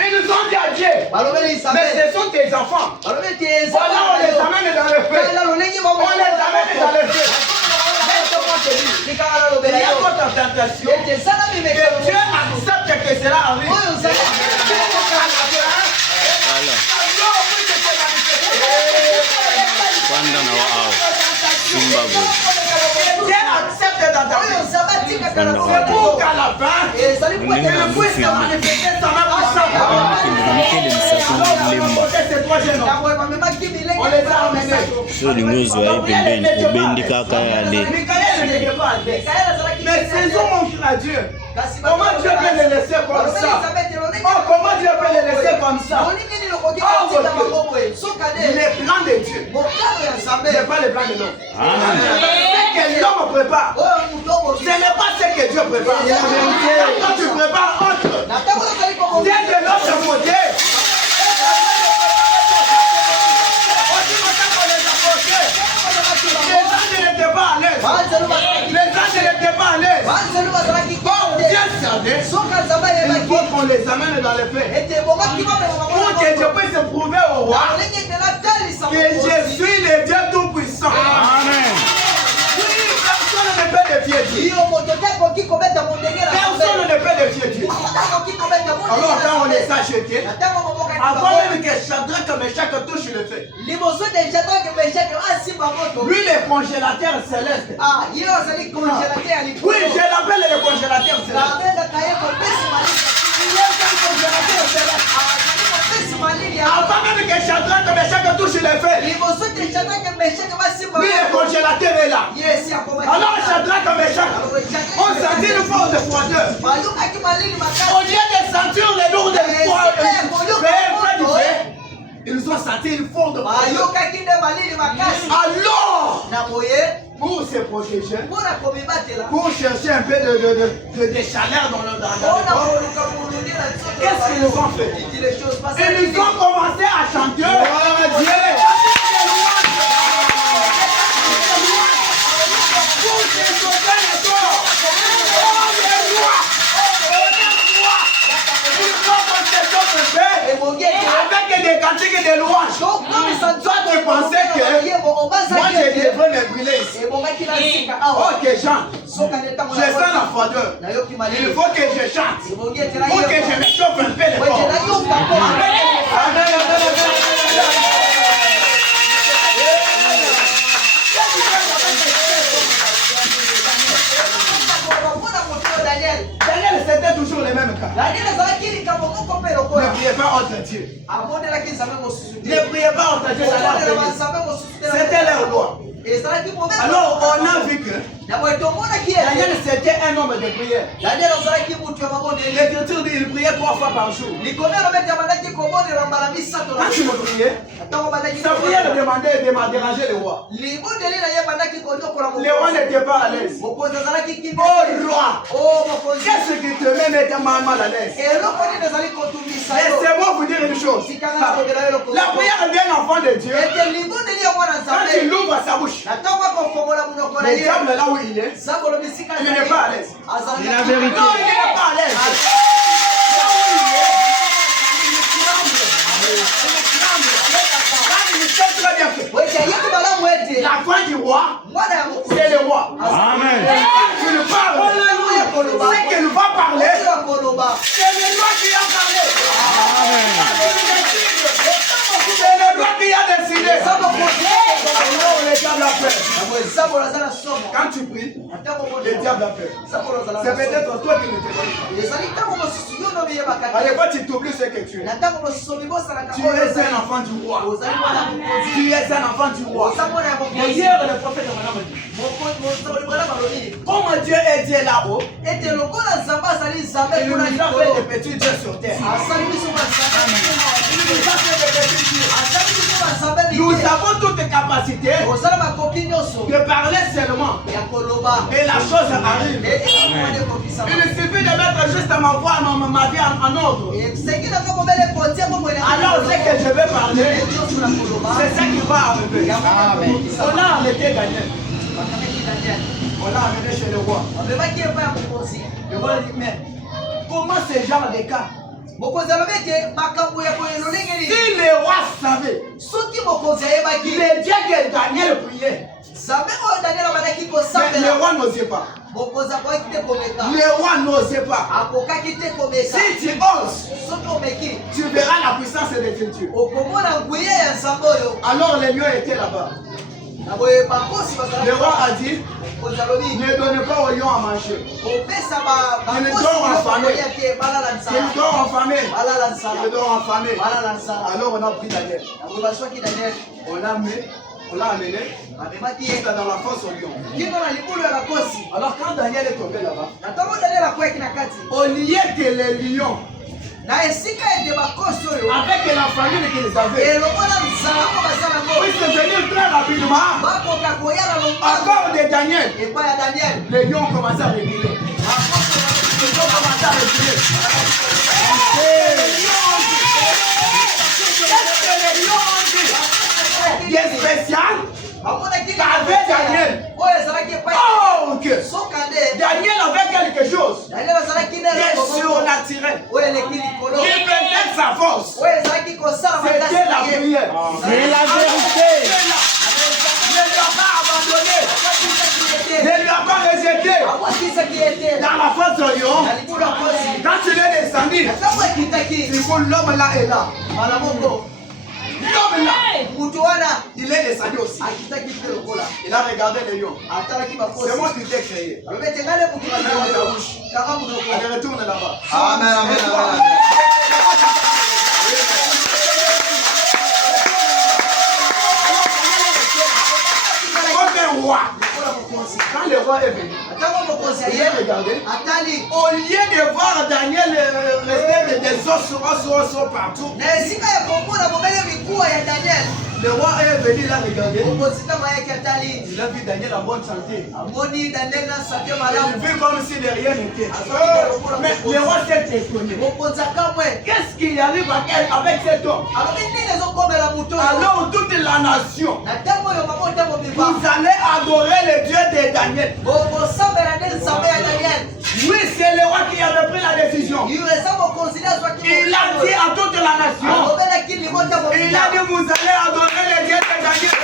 Ils nous ont dit à Dieu, mais ce sont tes enfants. Voilà, on les amène dans le feu. On les amène dans le feu. Il y a votre tentation. Que Dieu accepte que cela arrive. Dieu accepte dans ta vie. Pour qu'à la fin, il puisse manifester son âme puissante. On les a emmenés. Mais ces hommes ont cru à Dieu. Comment Dieu peut les laisser comme ça? Oh, comment Dieu peut les laisser comme ça? Les plans de Dieu n'est pas les plans de l'homme. Ce que l'homme prépare, ce n'est pas ce que Dieu prépare. Quand tu prépares autre, Dieu de l'autre côté. Les anges n'étaient pas à l'aise. Les anges n'étaient pas à l'aise. Dieu savait. Il faut qu'on les amène dans les faits. Pour que Dieu puisse prouver au roi que je suis le Dieu Tout-Puissant. Amen. Personne ne peut défier Dieu. Personne ne peut défier Dieu. Alors quand on les a jetés, avant même que Shadrach, Meshach touche le feu, lui le congélateur céleste. Oui, je l'appelle le congélateur céleste. Avant même que Shadrach, Meshach touche le feu, lui le congélateur est là. Alors Shadrach, Meshach ont senti une force de froideur. Au lieu de sentir les lourds de froid, ils ont senti une force de froideur. Alors, pour se protéger, pour chercher un peu de chaleur dans le corps, qu'est-ce qu'ils ont fait? Ils ont commencé à chanter. Avec des cantiques et des louanges. Toi, tu pensais que moi, je devrais me brûler ici. Ok, Jean, je sens la froideur. Il faut que je chante. Il faut que je me chauffe un peu les corps. Daniel, c'était toujours le même cas. Ne priez pas autre Dieu. Ne priez pas autre Dieu. C'était leur loi. Alors on a vu que Daniel c'était un homme de prière. L'Écriture dit qu'il priait 3 fois par jour. Quand tu me priais, sa prière demandait de déranger le roi. Le roi n'était pas à l'aise. Oh roi, qu'est-ce qui te met mal à l'aise? Laissez-moi vous dire une chose. La prière d'un enfant de Dieu, quand il ouvre sa bouche, le diable là où il est, il n'est pas à l'aise. C'est la vérité. Non, il n'est pas à l'aise. Là où il est, il sait très bien que la voix du roi, c'est le roi. Amen. Tu le parles. C'est qu'il va parler. C'est le roi qui a parlé. Amen. C'est le roi qui a décidé. Quand tu pries, le diable a peur. C'est peut-être toi qui ne t'es pas. À l'époque, tu t'oublies ce que tu es. Tu es un enfant du roi. Tu es un enfant du roi. Hier, le prophète de Madame dit, comme Dieu est Dieu là-haut, il nous a fait des petits dieux sur terre. Nous avons toutes les capacités de parler seulement. Et la chose arrive. Il suffit de mettre juste ma voix, ma vie en ordre. Alors ce que je vais parler, c'est ça qui va arriver. On a arrêté Daniel. On l'a amené chez le roi. Le roi dit, mais comment ce genre de cas? Si le roi savait, le Dieu que Daniel priait, mais le roi n'osait pas. Le roi n'osait pas. Si tu oses, tu verras la puissance de Dieu. Alors les lions étaient là-bas. Le roi a dit, ne donnez pas aux lions à manger. Ils dorment affamés. Ils dorment affamés. Ils dorment affamés. Alors on a pris Daniel. On l'a amené dans la fosse au lion. Alors quand Daniel est tombé là-bas, au lieu que les lions, avec la famille qu'ils avaient, puissent venir très rapidement, encore de Daniel, les lions ont commencé à réguler. Ils ont commencé à réguler. Qu'est-ce que les lions ont dit? Des spéciales qu'avait Daniel. Oh, ok. Daniel avait quelque chose de surnaturel. Qui faisait sa force. C'était la prière. C'est la vérité. Ne lui a pas abandonné. Ne lui a pas rejeté. Dans la fosse au lion, quand il est descendu, il faut l'homme là et là. L'homme là, il est descendu aussi. Il a regardé les lions. C'est moi qui t'ai créé. Allez, retourne là-bas. Amen, amen, amen. Roi. Quand le roi est venu, il a regardé. Au lieu de voir Daniel rester des os partout, le roi est venu là regarder. Il a vu Daniel en bonne santé. Il vit comme si de rien n'était. Mais le roi s'est étonné. Qu'est-ce qui arrive avec cet homme? Alors toute la nation, vous allez adorer le Dieu de Daniel. Oui, c'est le roi qui avait pris la décision. Il a dit à toute la nation, il a dit vous allez adorer le Dieu de Daniel.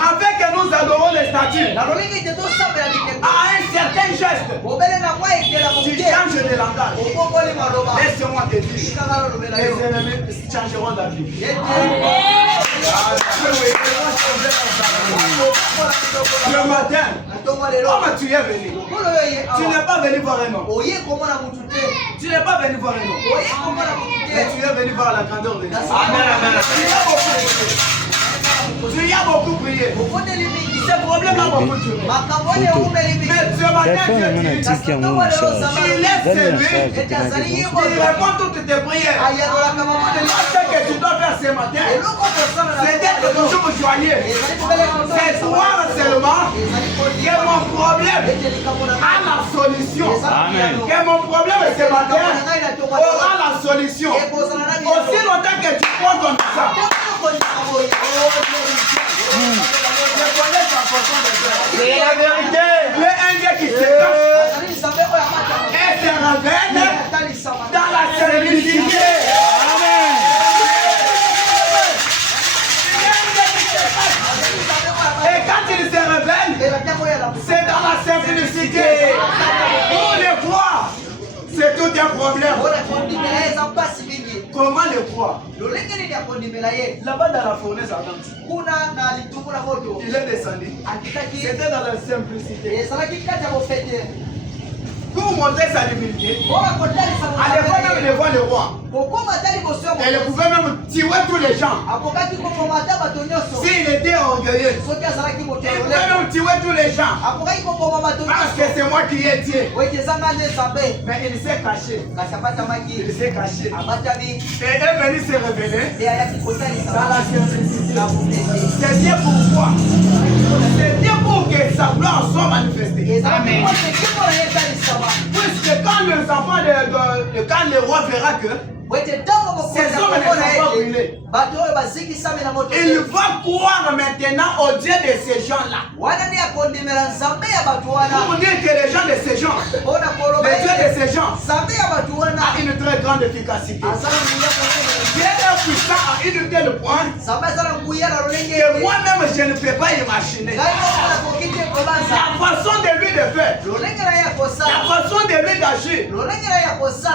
Avec nous adorons les statues. À un certain geste, tu changes de langage. Laisse-moi te dire, les ennemis changeront d'avis. Le matin, comment tu es venu? Tu n'es pas venu voir un homme. Tu n'es pas venu voir un homme. Mais tu es venu voir la grandeur de Dieu. Amen, amen. Tu y as beaucoup prié. Ce problème a beaucoup duré. Mais ce matin, il est celui qui répond toutes tes prières. Ce que tu dois faire ce matin, c'est d'être toujours joyeux. C'est croire seulement que mon problème a la solution. Que mon problème ce matin aura la solution. Aussi longtemps que tu prends ton ça. C'est la vérité. Le Indien qui se cache et se révèle dans la simplicité. Amen. Et quand il se révèle, c'est dans la simplicité. Pour les croire, c'est tout un problème. Comment le croire? Là-bas dans la fournaise ardente, il est descendu. C'était dans la simplicité. Pour montrer sa divinité, à l'époque même devant le roi. Elle pouvait même tuer tous les gens. S'il était orgueilleux, il pouvait même tuer tous les gens. Parce que c'est moi qui ai Dieu. Mais il s'est caché. Il s'est caché. Et est venu se révéler dans la simplicité. C'est Dieu pourquoi. C'est Dieu pour que sa gloire soit manifestée. Amen. Puisque quand les enfants quand le roi verra que ces hommes ne sont pas brûlés, il va croire maintenant au Dieu de ces gens-là. Pour dire que les gens de ces gens, le Dieu de ces gens, a une très grande efficacité. Dieu est puissant à une telle point que moi-même je ne peux pas imaginer la façon de lui de faire, la façon de lui d'agir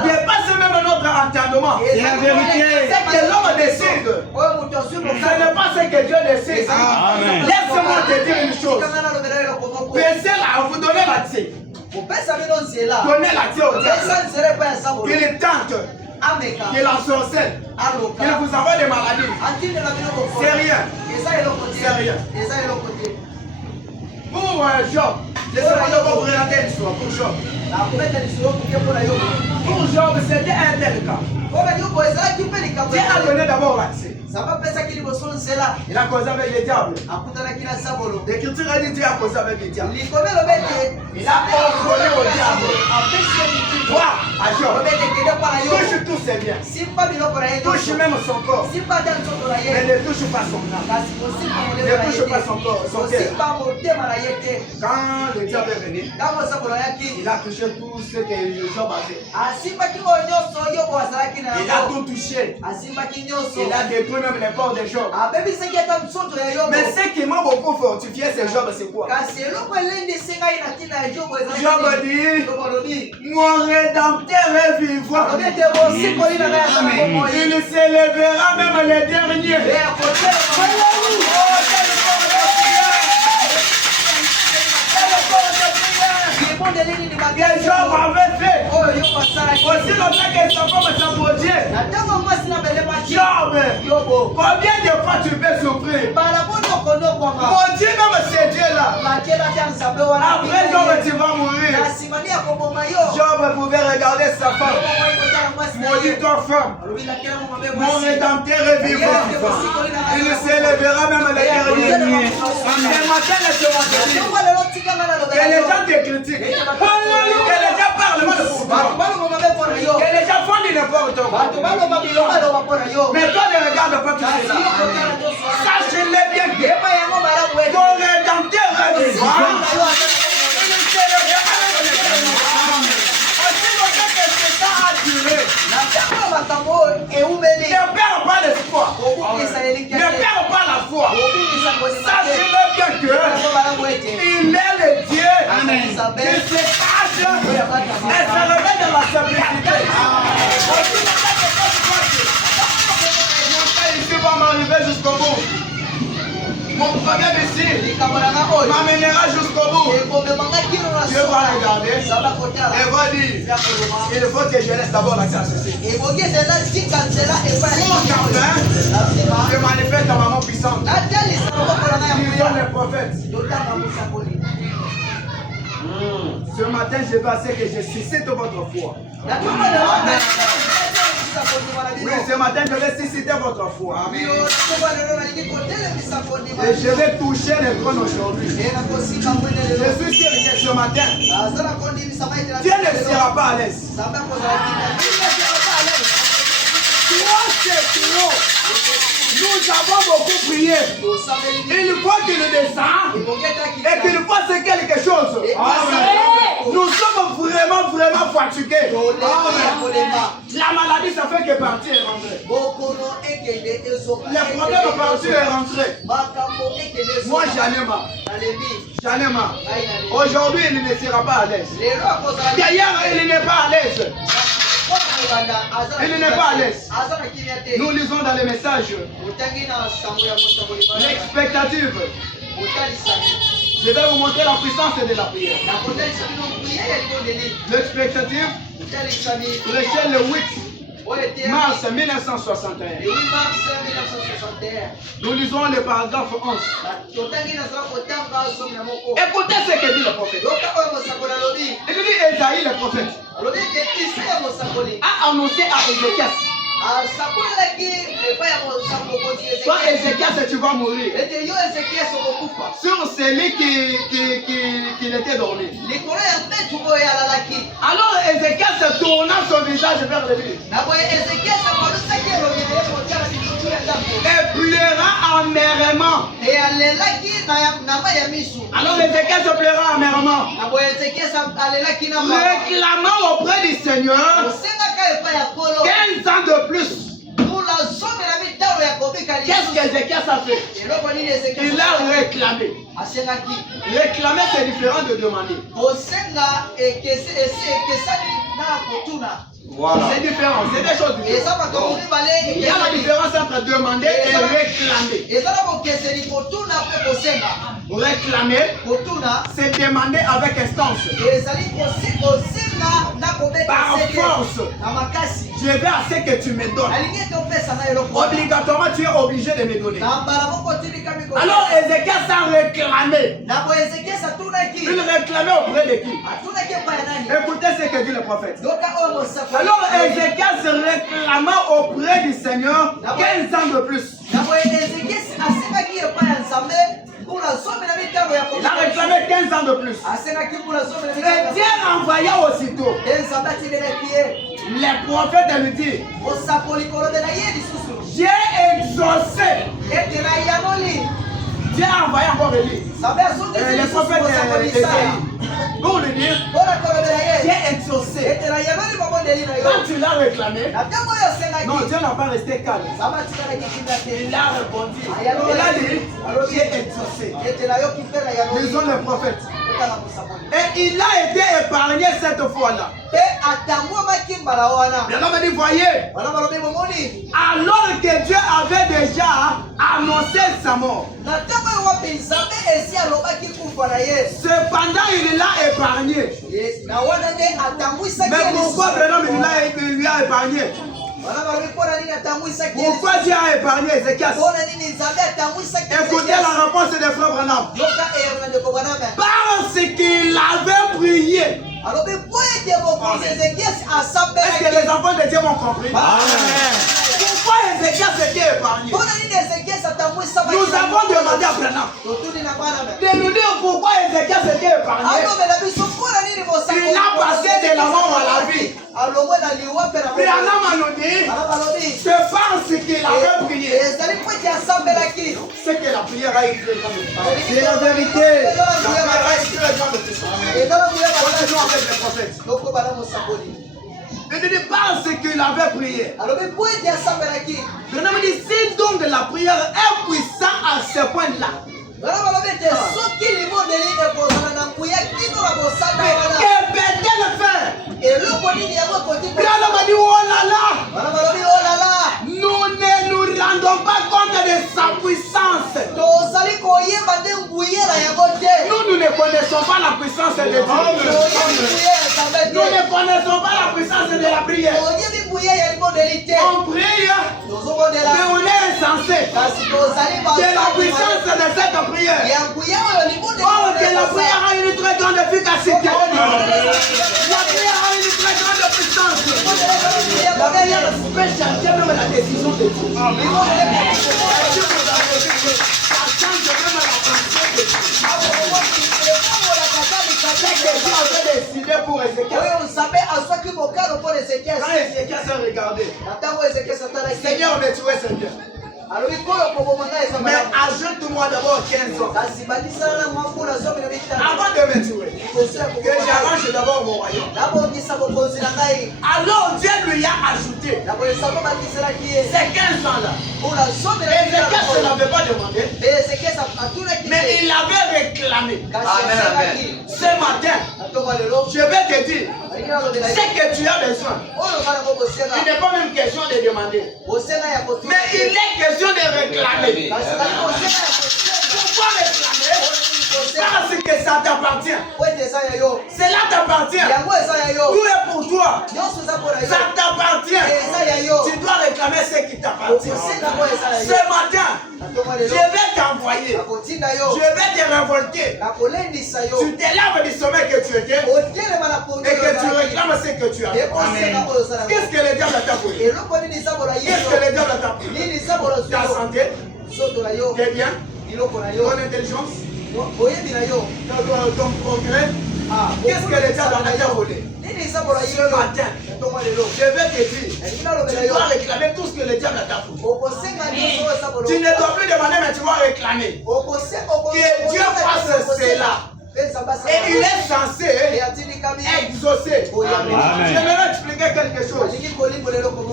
dépasse même notre entendement. C'est la vérité. C'est que l'homme décide. Ce n'est pas ce que Dieu décide. Laisse-moi te dire une chose. Pensez là, vous donnez la tienne. Donnez la tienne au diable. Qu'il tente. Qu'il ensorcelle. Qu'il vous envoie des maladies. C'est rien. C'est rien. Pour Job, laissez-moi vous présenter l'histoire. Pour Job. Pour Job, c'était un tel cas. Dieu a donné d'abord l'accès. Il a causé avec les diables. L'Écriture a dit Dieu a causé avec les diables. Il a ordonné au diable. Toi, à Job, touche tous ses biens. Touche même son corps. Mais ne touche pas son âme. Ne touche pas son corps, son cœur. Quand le diable est venu, il a touché tout ce que Job a fait. Il a tout touché. Il a détruit même les corps des Job. Mais ce qui m'a beaucoup fortifié, c'est Job, c'est quoi? Job dit, mon rédempteur est vivant. Il s'élèvera même les derniers. Que Job avait fait. Aussi longtemps que sa femme s'approchait. Job, combien de fois tu peux souffrir? Mon Dieu, même ces dieux-là. Après Job, tu vas mourir. Job pouvait regarder sa femme. Maudit toi femme. Mon rédempteur est vivant. Il s'élèvera même les derniers. Ce matin, que les gens te critiquent. Que les gens parlent mal de vous. Que les gens font du n'importe quoi. Mais toi ne regarde pas tout cela. Sache-le bien que ton rédempteur est vivant. Il s'élèvera même les derniers. Aussi longtemps que ce temps a duré. Ne perds pas l'espoir. Ne perds pas la foi. Sache-le bien que il est le Dieu qui se cache et se révèle dans la simplicité. Ici va m'arriver jusqu'au bout. Mon problème ici m'amènera jusqu'au bout. Dieu va regarder et va dire, il faut que je laisse d'abord l'accès à ceci. Pour Carpin se manifeste dans maman puissante. Ils sont les prophètes. Ce matin, je vais essayer que je suscite votre foi. Oui, ce matin, je vais susciter votre foi. Et je vais toucher les trônes aujourd'hui. Je suis sûr que ce matin, Dieu ne sera pas à l'aise. Nous avons beaucoup prié. Il faut qu'il descende et qu'il fasse quelque chose. Nous sommes vraiment fatigués. La maladie, ça fait que partir et rentrer. Les problèmes partir et rentrer. Moi, j'en ai marre. J'en ai marre. Aujourd'hui, il ne sera pas à l'aise. D'ailleurs, il n'est pas à l'aise. Il n'est pas à l'aise. Nous lisons dans les messages l'expectative. Je vais vous montrer la puissance de la prière. L'expectative, l'échelle 8. Mars 1961. Le 8 mars 1961. Nous lisons le paragraphe 11. Écoutez ce que dit le prophète. Il dit Esaïe le prophète a annoncé à Ézéchias. Toi Ézéchias tu vas mourir. Sur celui qui était dormi. Alors Ézéchias tourna son visage vers lui. Et pleura amèrement. Alors Ézéchias pleura amèrement. Réclamant auprès du Seigneur 15 ans de plus. Qu'est-ce qu'Ézéchias a fait? Il a réclamé. Réclamer c'est différent de demander. Voilà. C'est différent, c'est des choses différentes. Il y a la différence entre demander et réclamer. Réclamer, c'est demander avec instance. Par force. Je veux assez que tu me donnes. Obligatoirement, tu es obligé de me donner. Alors Ézéchias a réclamé. Il réclamait auprès de qui? Écoutez ce que dit le prophète. Alors Ézéchias réclama auprès du Seigneur 15 ans de plus. Il a réclamé 15 ans de plus. Et Dieu envoya aussitôt les prophètes lui dit j'ai exaucé. Dieu a envoyé encore Élie. Les prophètes d'Ésaïe. Pour lui dire, j'ai exaucé. Quand tu l'as réclamé, non, Dieu n'a pas resté calme. Il a répondu. Il a dit, j'ai exaucé. Lisons les prophètes. Et il a été épargné cette fois-là. Bien on me dit, voyez, alors que Dieu avait déjà annoncé sa mort. Cependant, il l'a épargné. Mais pourquoi Branham lui a épargné? Pourquoi Dieu a épargné Ézéchias? Écoutez la réponse de frère Branham. Parce qu'il avait prié. Est-ce que les enfants de Dieu m'ont compris? Pourquoi Ézéchias était épargné? Nous avons demandé à Branham de nous dire pourquoi Ézéchias était épargné. Il a passé de la mort à la vie. Branham nous dit, c'est parce qu'il avait prié. C'est que la prière a été c'est la vérité. La prière a été continuons avec les prophètes. Il dit parce qu'il avait prié. Branham dit, si donc la prière est puissante à ce point-là, que peut-elle faire? Branham dit, oh là là, nous ne nous rendons pas compte de sa puissance. Nous ne connaissons pas la puissance de Dieu. Nous ne connaissons pas la puissance de la prière. On prie, mais on est insensé de la puissance de cette prière. Oh, que la prière a une très grande efficacité. La prière a une très grande puissance. La prière peut changer même la décision de Dieu. Ça change même la pensée de Dieu. C'est que Dieu avait décidé pour Ézéchias. Quand Ézéchias a regardé, Seigneur, mais tu es Seigneur. Mais ajoute-moi d'abord 15 ans. Avant de me tuer, que j'arrange d'abord mon royaume. Alors Dieu lui a ajouté ces 15 ans-là. Ézéchias ne l'avait pas demandé, mais il l'avait réclamé. Ce matin, je vais te dire ce que tu as besoin. Il n'est pas même question de demander, mais il est question de réclamer. Pourquoi réclamer? Parce que ça t'appartient. Cela t'appartient. Tout est pour toi. Ça t'appartient. ce qui t'appartient. Ce matin, je vais t'envoyer. Je vais te révolter. Tu te lèves du sommeil que tu étais et que tu réclames ce que tu as. Amen. Qu'est-ce que le diable t'a volé? Qu'est-ce que le diable t'a volé? Ta santé, tes biens, ton intelligence, ton progrès. Qu'est-ce que le diable t'a volé? Ce matin, je vais te dire, tu dois réclamer tout ce que le diable t'a volé. Tu ne dois plus demander, mais tu dois réclamer. Que Dieu fasse cela. Et il est censé exaucer. Amen. J'aimerais expliquer quelque chose.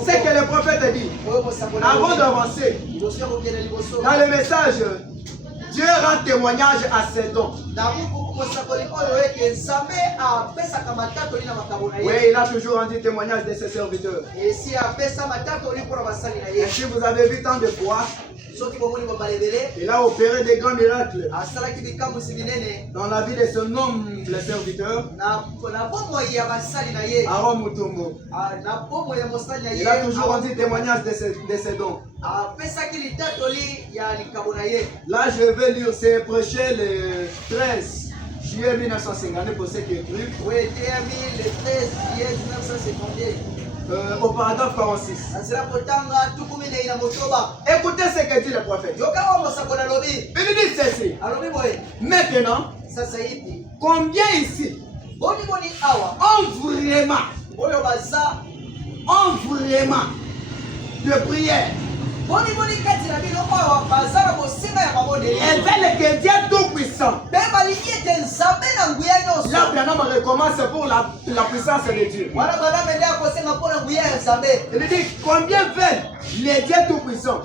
C'est que le prophète dit, avant d'avancer, dans le message, Dieu rend témoignage à ses dons. Oui, il a toujours rendu témoignage de ses serviteurs. Et si vous avez vu tant de fois, il a opéré des grands miracles dans la vie de son homme, les serviteurs. Aaron Mutombo. Il a toujours rendu témoignage de ses dons. Là, je vais lire, c'est prêché le 13 juillet 1952 pour ceux qui écrivent. Oui, le 13 juillet 1952. Au paragraphe 46. Écoutez ce que dit le prophète. Il dit ceci. Maintenant, combien ici ont vraiment de prière et veulent que Dieu Tout-Puissant. Là, Branham recommence pour la puissance de Dieu. Il dit combien veulent les dieux Tout-Puissants?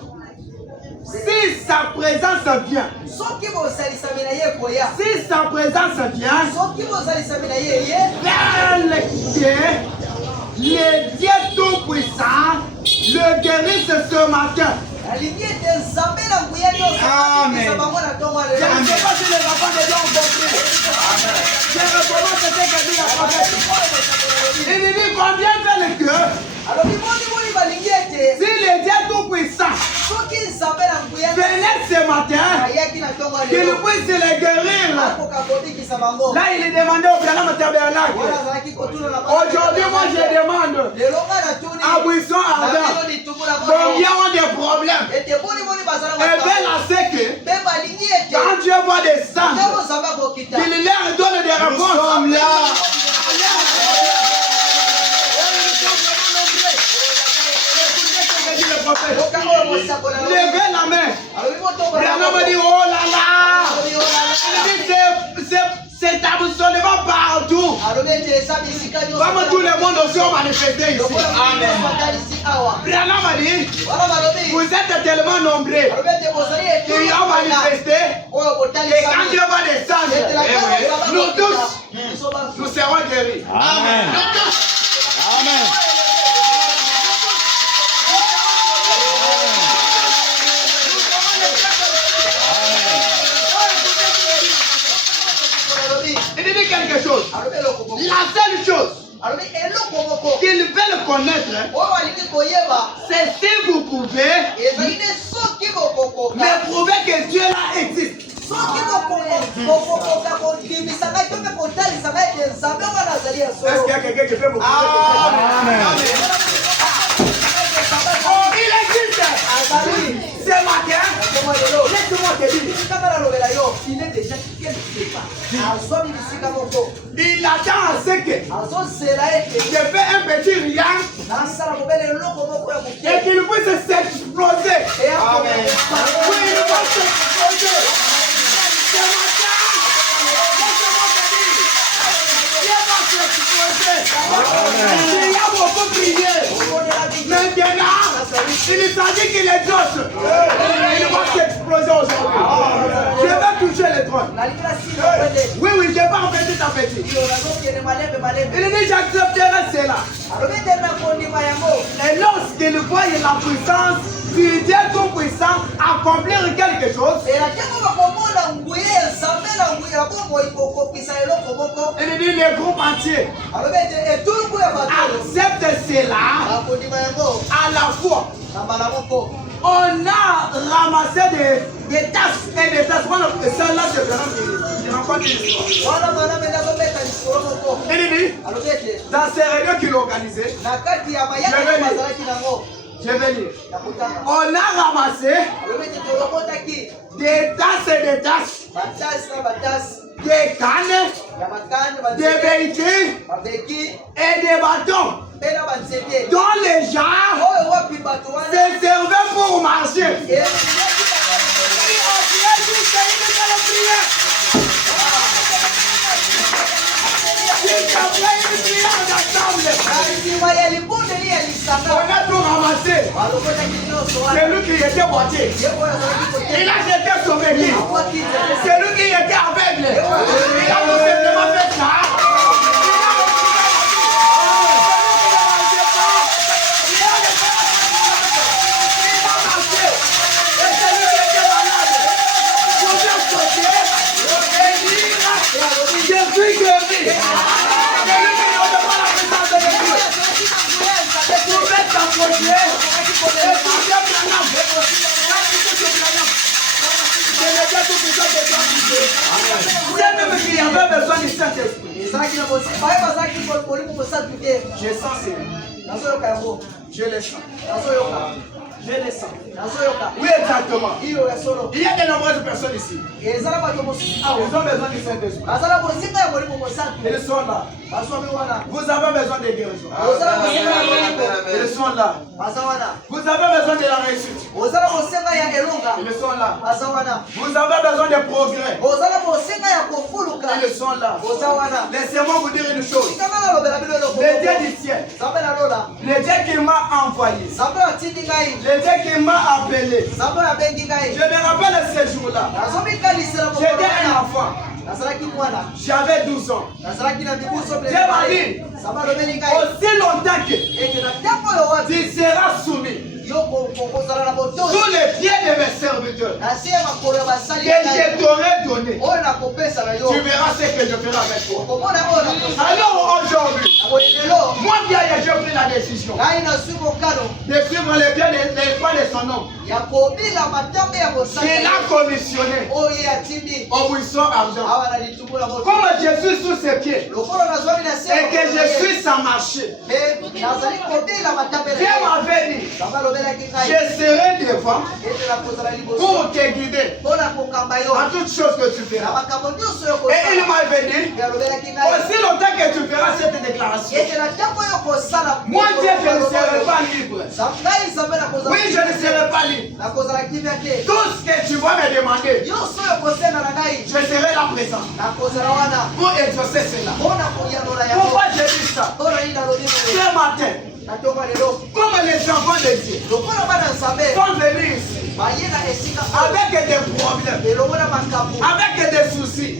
Si sa présence vient, si sa présence vient, les dieux Tout-Puissants le guérissent ce matin. Amen. Je ne sais pas si les enfants de Dieu ont compris. Je recommence ce que dit la prophète. Il dit combien fait le cœur? Si les dieux Tout-Puissants venaient ce matin, qu'il puisse les guérir. Là, il est demandé au Branham Tabernacle. Aujourd'hui, moi, je demande à Buisson Ardent combien ont des problèmes. Et bien, là, c'est que quand Dieu va descendre, qu'il leur donne des réponses. Levez la main. Branham dit oh là là. Il dit c'est absolument partout. Comme tout le monde aussi ont manifesté ici. Amen. Branham a dit vous êtes tellement nombreux qui ont manifesté. Et quand Dieu va descendre, nous tous, nous serons guéris. Amen. Amen. Il dit quelque chose. La seule chose qu'ils veulent connaître, c'est si vous pouvez me prouver que Dieu là existe. Est-ce qu'il y a quelqu'un qui peut me prouver il existe. C'est matin. Laisse-moi te dire. Il est déjà quelque part. Il attend à ce que je fais un petit rien et qu'il puisse s'exploser. Amen. Oui, il va s'exploser. Ce matin, laisse-moi te dire. Il va s'exploser. Il y a beaucoup prié. Maintenant, il s'agit qu'il exauce. Il va s'exploser aujourd'hui. Je vais toucher le trône. Oui, je vais en petit à petit. Il dit j'accepterai cela. Et lorsqu'il voit la puissance du Dieu Tout-Puissant accomplir quelque chose, il dit le groupe entier accepte cela à la fois. On a ramassé des tasses et des tasses. Voilà, et ça là, c'est vraiment qui raconte une histoire. Il dit, dans ces réunions qu'il a organisées, je vais lire. On a ramassé des tasses et des tasses, des cannes, des béquilles et des bâtons dont les gens se servaient pour marcher. On a tout ramassé. C'est lui qui était boitier. Il a jeté son béquille. C'est lui qui était aveugle. Il a tout simplement fait ça. Il y avait besoin du Saint-Esprit. Je sens c'est. Je le sens. Je le sens. Oui, exactement. Il y a de nombreuses personnes ici. Ils ont besoin du Saint-Esprit. Ils sont là. Vous avez besoin de guérison. Ils sont là. Vous avez besoin de la réussite. Ils sont là. Vous avez besoin de progrès. Ils sont là. Laissez-moi vous dire une chose. Le Dieu du ciel, le Dieu qui m'a envoyé, le Dieu qui m'a appelé, je me rappelle ce jour-là. J'étais un enfant. J'avais 12 ans. Dieu m'a dit, aussi longtemps que tu seras soumis sous les pieds de mes serviteurs que je t'aurai donné, tu verras ce que je ferai avec toi. Alors aujourd'hui, moi bien j'ai pris la décision de suivre les pas de son homme. Il a commissionné au buisson argent. Comme je suis sous ses pieds et que je suis sans marcher, Dieu m'avait dit, je serai devant pour te guider en toutes choses que tu feras. Et il m'avait dit, aussi longtemps que tu feras cette déclaration, moi Dieu, je ne serai pas libre. Oui, je ne serai pas libre. Tout ce que tu vas me demander, je serai là présent pour exaucer cela. Pourquoi je dis ça? Ce matin, comme les enfants de Dieu sont venus ici avec des problèmes, avec des soucis,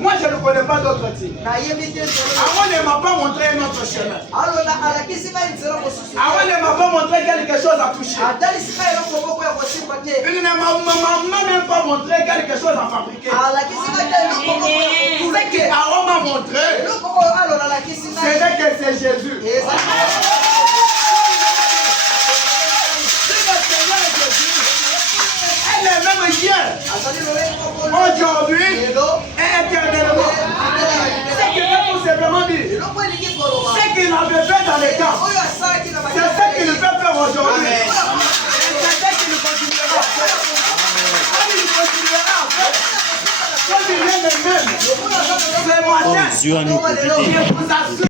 moi je ne connais pas d'autre type. Avant ne m'a pas montré un autre chemin. Avant ne m'a pas montré quelque chose à toucher. Il ne m'a même pas montré quelque chose à fabriquer. Ce qu'Aaron m'a montré, c'est que c'est Jésus. Elle est même hier, aujourd'hui et éternellement. C'est qu'il veut tout simplement dire. Ce qu'il avait fait dans les temps, c'est ce qu'il veut faire aujourd'hui. Et c'est ce qu'il continuera à faire. Il continuera à faire. Quand il vient de même, ce matin, je vous assure.